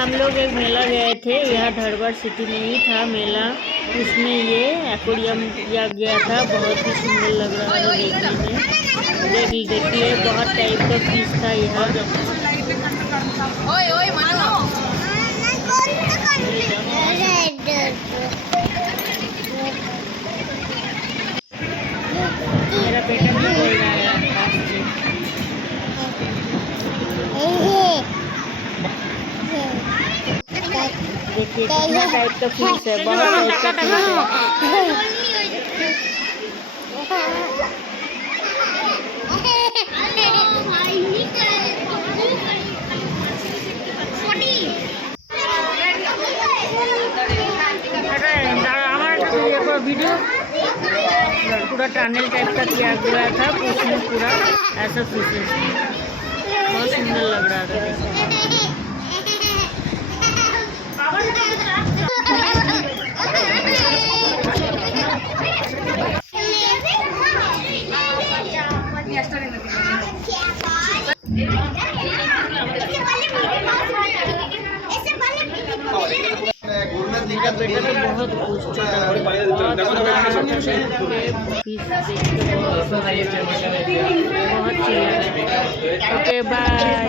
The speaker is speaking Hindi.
हम लोग एक मेला गए थे, यहाँ धरवाड़ सिटी में ही था मेला। उसमें ये एक्वेरियम किया गया था, बहुत ही सुंदर लग रहा था देखने में। देखिए बहुत टाइप का फिश था यहाँ। मेरा बेटा भी बोल रहा है आकाश जी। देखिए कितना टाइप का फिश है, बहुत टाइप का फिश है। वीडियो पूरा टनल टाइप का किया गया था, उसमें पूरा ऐसा फिशेस बहुत सुंदर लग रहा था देखने। बेटा तो बहुत खुश बहुत चिल्ला। Okay bye.